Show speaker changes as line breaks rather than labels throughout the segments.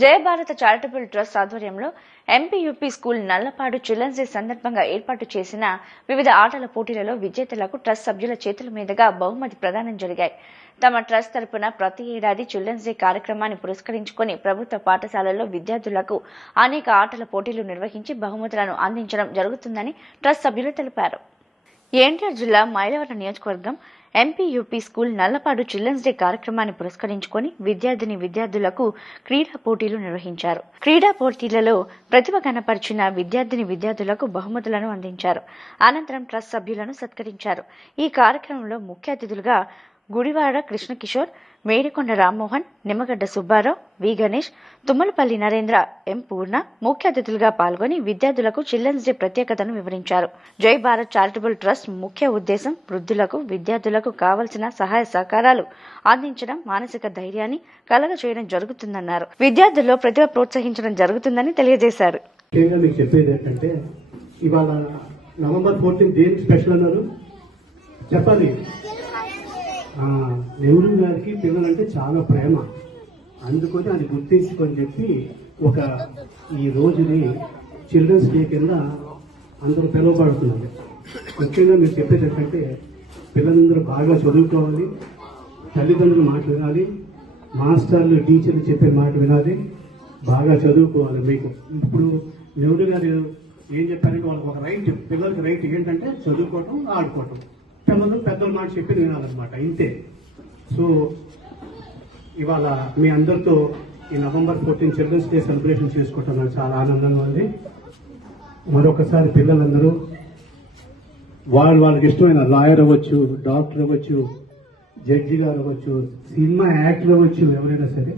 Jayabharata charitable trust ఆధ్వర్యంలో MPUP school Nallapadu children's day సందర్భంగా ఏర్పాటు చేసిన వివిధ ఆటల పోటీలలో విజేతలకు ట్రస్ట్ సభ్యుల చేతుల మీదుగా బహుమతి ప్రదానం జరిగాయి తమ ట్రస్ట్ తరపున ప్రతి ఏడాది చిల్డ్రన్స్ డే కార్యక్రమాన్ని పురస్కరించుకుని ప్రభుత్వ పాఠశాలల్లో విద్యార్థులకు అనేక ఆటల పోటీలు నిర్వహించి బహుమతులను అందించడం జరుగుతుందని ట్రస్ట్ సభ్యులు తెలిపారు ఎన్టీఆర్ జిల్లా మైలవరం నియోజకవర్గం MPUP school Nallapadu children's day కార్యక్రమాన్ని పురస్కరించుకొని విద్యార్థిని విద్యార్థులకు క్రీడా పోటీలు నిర్వహించారు క్రీడా పోటీలలో ప్రతిభ కనపరిచిన విద్యార్థిని విద్యార్థులకు బహుమతులను అందించారు అనంతరం ట్రస్ట్ సభ్యులను సత్కరించారు ఈ కార్యక్రమంలో ముఖ్య అతిథులుగా గుడివాడ కృష్ణకిషోర్ మేడికొండ రామ్మోహన్ నిమ్మగడ్డ సుబ్బారావు వి గణేష్ తుమ్మలపల్లి నరేంద్ర ఎం పూర్ణ ముఖ్య అతిథులుగా పాల్గొని విద్యార్థులకు చిల్డ్రన్స్ డే ప్రత్యేకతను వివరించారు జై భారత్ చారిటబుల్ ట్రస్ట్ ముఖ్య ఉద్దేశం వృద్ధులకు విద్యార్థులకు కావలసిన సహాయ సహకారాలు అందించడం మానసిక ధైర్యాన్ని కలగ చేయడం జరుగుతుందన్నారు విద్యార్థుల్లో ప్రతిభ ప్రోత్సహించడం జరుగుతుందని తెలియజేశారు
చెప్పాలి నెహ్రూ గారికి పిల్లలంటే చాలా ప్రేమ అందుకని అది గుర్తించుకొని చెప్పి ఒక ఈ రోజుని చిల్డ్రన్స్ డే కింద అందరూ పిలువబడుతున్నారు ముఖ్యంగా మీరు చెప్పేది ఏంటంటే పిల్లలందరూ బాగా చదువుకోవాలి తల్లిదండ్రులు మాట వినాలి మాస్టర్లు టీచర్లు చెప్పే మాట వినాలి బాగా చదువుకోవాలి మీకు ఇప్పుడు నెహ్రూ గారు ఏం చెప్పారంటే వాళ్ళకి ఒక రైట్ పిల్లలకి రైట్ ఏంటంటే చదువుకోవటం ఆడుకోవటం పిల్లలు పెద్దల మాట చెప్పి వినాలన్నమాట ఇంతే సో ఇవాళ మీ అందరితో ఈ November fourteen children's day celebration చేసుకోవటం నాకు చాలా ఆనందంగా ఉంది మరొకసారి పిల్లలందరూ వాళ్ళు వాళ్ళకి ఇష్టమైన లాయర్ అవ్వచ్చు డాక్టర్ అవ్వచ్చు జడ్జి గారు అవ్వచ్చు సినిమా యాక్టర్ అవ్వచ్చు ఎవరైనా సరే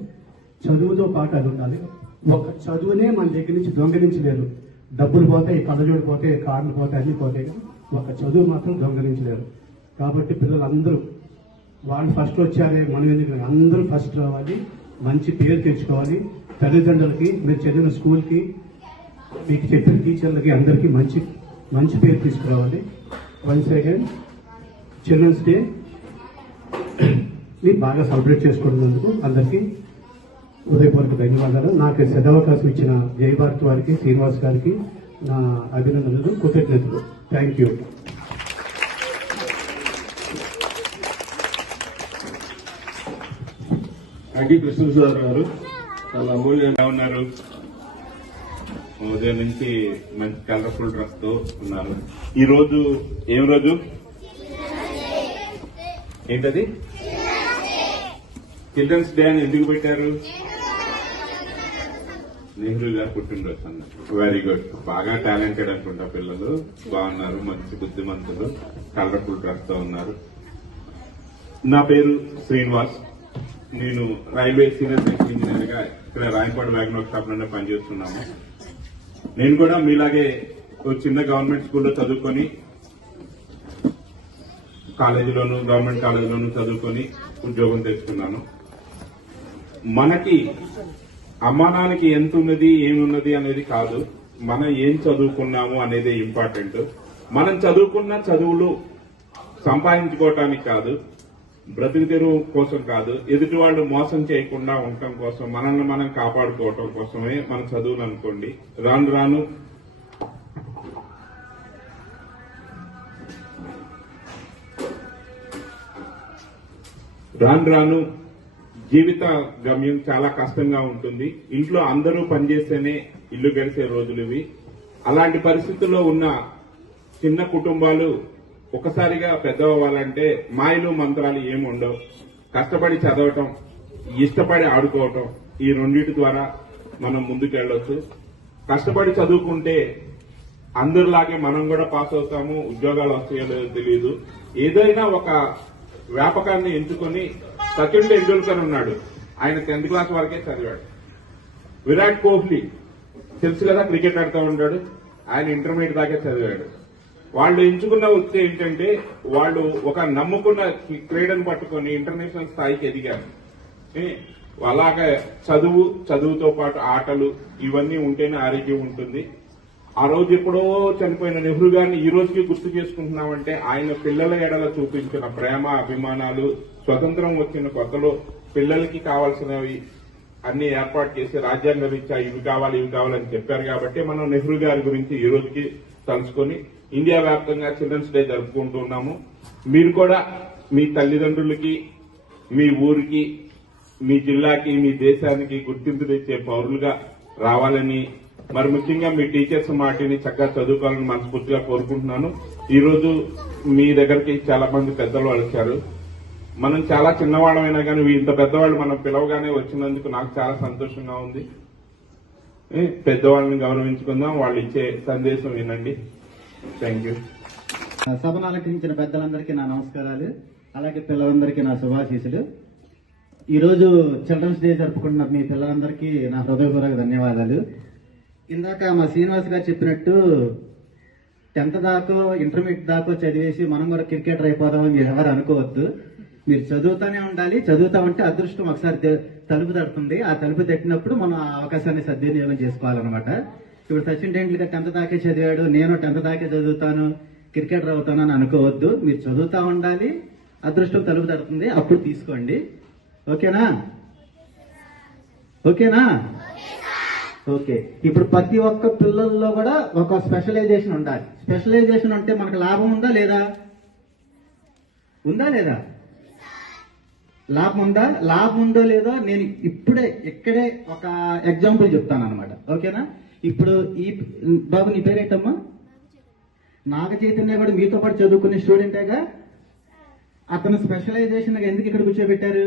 చదువుతో పాటు అది ఉండాలి ఒక చదువునే మన దగ్గర నుంచి దొంగలించలేరు డబ్బులు పోతాయి కళ్ళజోడు పోతాయి కార్లు పోతాయి అన్నీ పోతాయి ఒక చదువు మాత్రం దొంగలించలేరు కాబట్టి పిల్లలందరూ వాళ్ళు ఫస్ట్ వచ్చారే మనం ఎందుకు అందరూ ఫస్ట్ రావాలి మంచి పేరు తెచ్చుకోవాలి తల్లిదండ్రులకి మీరు చదివిన స్కూల్కి మీకు చెప్పిన టీచర్లకి అందరికీ మంచి మంచి పేరు తీసుకురావాలి వన్ సెకండ్ చిల్డ్రన్స్ డే ని బాగా సెలబ్రేట్ చేసుకుంటున్నందుకు అందరికీ ఉదయపూర్వక ధన్యవాదాలు నాకు సదవకాశం ఇచ్చిన జయభారత్ వారికి శ్రీనివాస్ గారికి నా అభినందనలు కృతజ్ఞతలు థ్యాంక్ యూ అండి కృష్ణసార్ గారు చాలా అమూల్యంగా ఉన్నారు ఉదయం నుంచి మంచి కలర్ఫుల్ డ్రెస్ తో ఉన్నారు ఈ రోజు ఏం రోజు ఏంటది చిల్డ్రన్స్ డే అని ఎందుకు పెట్టారు నెహ్రూ గారు పుట్టినరోజు అన్న వెరీ గుడ్ బాగా టాలెంటెడ్ అనుకుంటా పిల్లలు బాగున్నారు మంచి బుద్ధిమంతులు కలర్ఫుల్ డ్రెస్ తో ఉన్నారు నా పేరు శ్రీనివాస్ నేను రైల్వే సీనియర్ సెక్షన్ ఇంజనీర్ గా ఇక్కడ రాయపాడు వ్యాగన్ షాప్ లోనే పనిచేస్తున్నాము నేను కూడా మీలాగే ఒక చిన్న గవర్నమెంట్ స్కూల్లో చదువుకొని కాలేజీలోను గవర్నమెంట్ కాలేజీలోను చదువుకొని ఉద్యోగం తెచ్చుకున్నాను మనకి అమ్మానానికి ఎంత ఉన్నది ఏమున్నది అనేది కాదు మనం ఏం చదువుకున్నాము అనేది ఇంపార్టెంట్ మనం చదువుకున్న చదువులు సంపాదించుకోవటానికి కాదు బ్రతుకు తెరువు కోసం కాదు ఎదుటి వాళ్ళు మోసం చేయకుండా ఉండటం కోసం మనల్ని మనం కాపాడుకోవటం కోసమే మన చదువులు అనుకోండి రాను రాను రాను రాను జీవిత గమ్యం చాలా కష్టంగా ఉంటుంది ఇంట్లో అందరూ పనిచేస్తేనే ఇల్లు గడిచే రోజులు ఇవి అలాంటి పరిస్థితుల్లో ఉన్న చిన్న కుటుంబాలు ఒకసారిగా పెద్దవ్వాలంటే మాయలు మంత్రాలు ఏమి ఉండవు కష్టపడి చదవటం ఇష్టపడి ఆడుకోవటం ఈ రెండింటి ద్వారా మనం ముందుకెళ్ళవచ్చు కష్టపడి చదువుకుంటే అందరిలాగే మనం కూడా పాస్ అవుతాము ఉద్యోగాలు వస్తాయో తెలియదు ఏదైనా ఒక వ్యాపకాన్ని ఎంచుకొని సచిన్ టెండూల్కర్ ఉన్నాడు ఆయన టెన్త్ క్లాస్ వరకే చదివాడు విరాట్ కోహ్లీ తెలుసు కదా క్రికెట్ ఆడుతూ ఉంటాడు ఆయన ఇంటర్మీడియట్ దాకా చదివాడు వాళ్ళు ఎంచుకున్న వృత్తి ఏంటంటే వాళ్ళు ఒక నమ్ముకున్న క్రీడను పట్టుకొని ఇంటర్నేషనల్ స్థాయికి ఎదిగారు అలాగే చదువు చదువుతో పాటు ఆటలు ఇవన్నీ ఉంటేనే ఆరోగ్యం ఉంటుంది ఆ రోజు ఎప్పుడో చనిపోయిన నెహ్రూ గారిని ఈ రోజుకి గుర్తు చేసుకుంటున్నామంటే ఆయన పిల్లల ఎడల చూపించిన ప్రేమ అభిమానాలు స్వతంత్రం వచ్చిన కొత్తలో పిల్లలకి కావాల్సినవి అన్ని ఏర్పాటు చేసి రాజ్యాంగ రీత్యా ఇవి కావాలి ఇవి కావాలని చెప్పారు కాబట్టి మనం నెహ్రూ గారి గురించి ఈ రోజుకి తలుచుకొని ఇండియా వ్యాప్తంగా చిల్డ్రన్స్ డే జరుపుకుంటున్నాము మీరు కూడా మీ తల్లిదండ్రులకి మీ ఊరికి మీ జిల్లాకి మీ దేశానికి గుర్తింపు తెచ్చే పౌరులుగా రావాలని మరి ముఖ్యంగా మీ టీచర్స్ మాటిని చక్కగా చదువుకోవాలని మనస్ఫూర్తిగా కోరుకుంటున్నాను ఈరోజు మీ దగ్గరికి చాలా మంది పెద్దలు వచ్చారు మనం చాలా చిన్నవాళ్ళమైనా కానీ ఇంత పెద్దవాళ్ళు మనం పిలవగానే వచ్చినందుకు నాకు చాలా సంతోషంగా ఉంది పెద్దవాళ్ళని గౌరవించుకుందాం వాళ్ళు ఇచ్చే సందేశం వినండి థ్యాంక్ యూ
సభను అలంకరించిన పెద్దలందరికీ నా నమస్కారాలు అలాగే పిల్లలందరికీ నా శుభాశీసులు ఈరోజు చిల్డ్రన్స్ డే జరుపుకున్న మీ పిల్లలందరికీ నా హృదయపూర్వక ధన్యవాదాలు ఇందాక మా శ్రీనివాస్ గారు చెప్పినట్టు టెన్త్ దాకా ఇంటర్మీడియట్ దాకా చదివేసి మనం కూడా క్రికెటర్ అయిపోదామని ఎవరు అనుకోవద్దు మీరు చదువుతూనే ఉండాలి చదువుతా ఉంటే అదృష్టం ఒకసారి తలుపు తడుతుంది ఆ తలుపు తట్టినప్పుడు మనం ఆ అవకాశాన్ని సద్వినియోగం చేసుకోవాలన్నమాట ఇప్పుడు సచిన్ టెండూల్కర్ టెన్త్ దాకే చదివాడు నేను టెన్త్ దాకే చదువుతాను క్రికెటర్ అవుతాను అని అనుకోవద్దు మీరు చదువుతూ ఉండాలి అదృష్టం తలుపు తడుతుంది అప్పుడు తీసుకోండి ఓకేనా ఓకేనా ఓకే ఇప్పుడు ప్రతి ఒక్క పిల్లల్లో కూడా ఒక స్పెషలైజేషన్ ఉండాలి స్పెషలైజేషన్ అంటే మనకు లాభం ఉందా లేదా ఉందా లేదా లాభం ఉందా లాభం ఉందో లేదో నేను ఇప్పుడే ఇక్కడే ఒక ఎగ్జాంపుల్ చెప్తాను అనమాట ఓకేనా ఇప్పుడు ఈ బాబు నీ పేరేంటమ్మా నాగ చైతన్య కూడా మీతో పాటు చదువుకునే స్టూడెంటేగా అతను స్పెషలైజేషన్ ఎందుకు ఇక్కడ కూర్చోబెట్టారు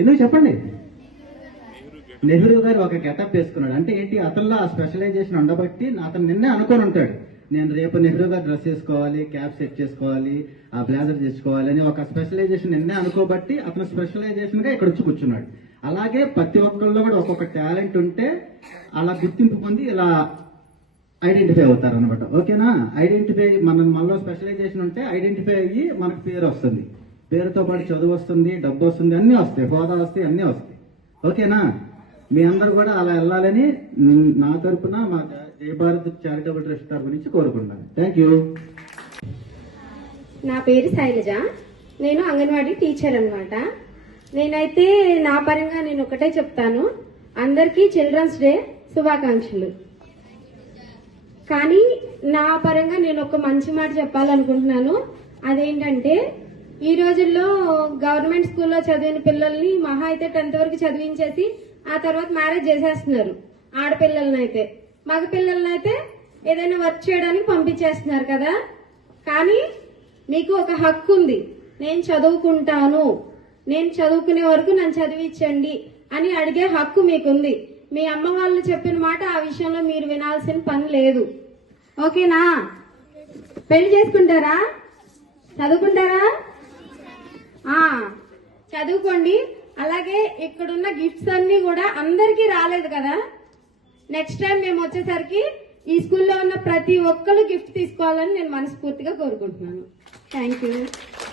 ఎందుకు చెప్పండి నెహ్రూ గారు ఒక గెటప్ వేసుకున్నాడు అంటే ఏంటి అతనిలో ఆ స్పెషలైజేషన్ ఉండబట్టి అతను నిన్నే అనుకొని ఉంటాడు నేను రేపు నెహ్రూగా డ్రెస్ చేసుకోవాలి క్యాప్ సెట్ చేసుకోవాలి ఆ బ్లేజర్ తెచ్చుకోవాలి అని ఒక స్పెషలైజేషన్ ఎన్నే అనుకోబట్టి అతను స్పెషలైజేషన్గా ఇక్కడ వచ్చి కూర్చున్నాడు అలాగే ప్రతి ఒక్కళ్ళు కూడా ఒక్కొక్క టాలెంట్ ఉంటే అలా గుర్తింపు పొంది ఇలా ఐడెంటిఫై అవుతారు అనమాట ఓకేనా ఐడెంటిఫై మనం మనలో స్పెషలైజేషన్ ఉంటే ఐడెంటిఫై అయ్యి మనకు పేరు వస్తుంది పేరుతో పాటు చదువు వస్తుంది డబ్బు వస్తుంది అన్నీ వస్తాయి హోదా వస్తాయి అన్నీ వస్తాయి ఓకేనా మీ అందరు కూడా అలా వెళ్ళాలని నా తరపున మా Jayabharat charitable trust thank you
నా పేరు శైలజ నేను అంగన్వాడీ టీచర్ అనమాట నేనైతే నా పరంగా నేను ఒకటే చెప్తాను అందరికీ చిల్డ్రన్స్ డే శుభాకాంక్షలు కానీ నా పరంగా నేను ఒక మంచి మాట చెప్పాలనుకుంటున్నాను అదేంటంటే ఈ రోజుల్లో గవర్నమెంట్ స్కూల్లో చదివిన పిల్లల్ని మహా అయితే టెన్త్ వరకు చదివించేసి ఆ తర్వాత మ్యారేజ్ చేసేస్తున్నారు ఆడపిల్లలనైతే మగపిల్లల్ని అయితే ఏదైనా వర్క్ చేయడానికి పంపించేస్తున్నారు కదా కానీ మీకు ఒక హక్కు ఉంది నేను చదువుకుంటాను నేను చదువుకునే వరకు నన్ను చదివించండి అని అడిగే హక్కు మీకుంది మీ అమ్మ వాళ్ళు చెప్పిన మాట ఆ విషయంలో మీరు వినాల్సిన పని లేదు ఓకేనా పెళ్లి చేసుకుంటారా చదువుకుంటారా చదువుకోండి అలాగే ఇక్కడున్న గిఫ్ట్స్ అన్ని కూడా అందరికీ రాలేదు కదా నెక్స్ట్ టైం మేము వచ్చేసరికి ఈ స్కూల్లో ఉన్న ప్రతి ఒక్కరు గిఫ్ట్ తీసుకోవాలని నేను మనస్ఫూర్తిగా కోరుకుంటున్నాను థ్యాంక్ యూ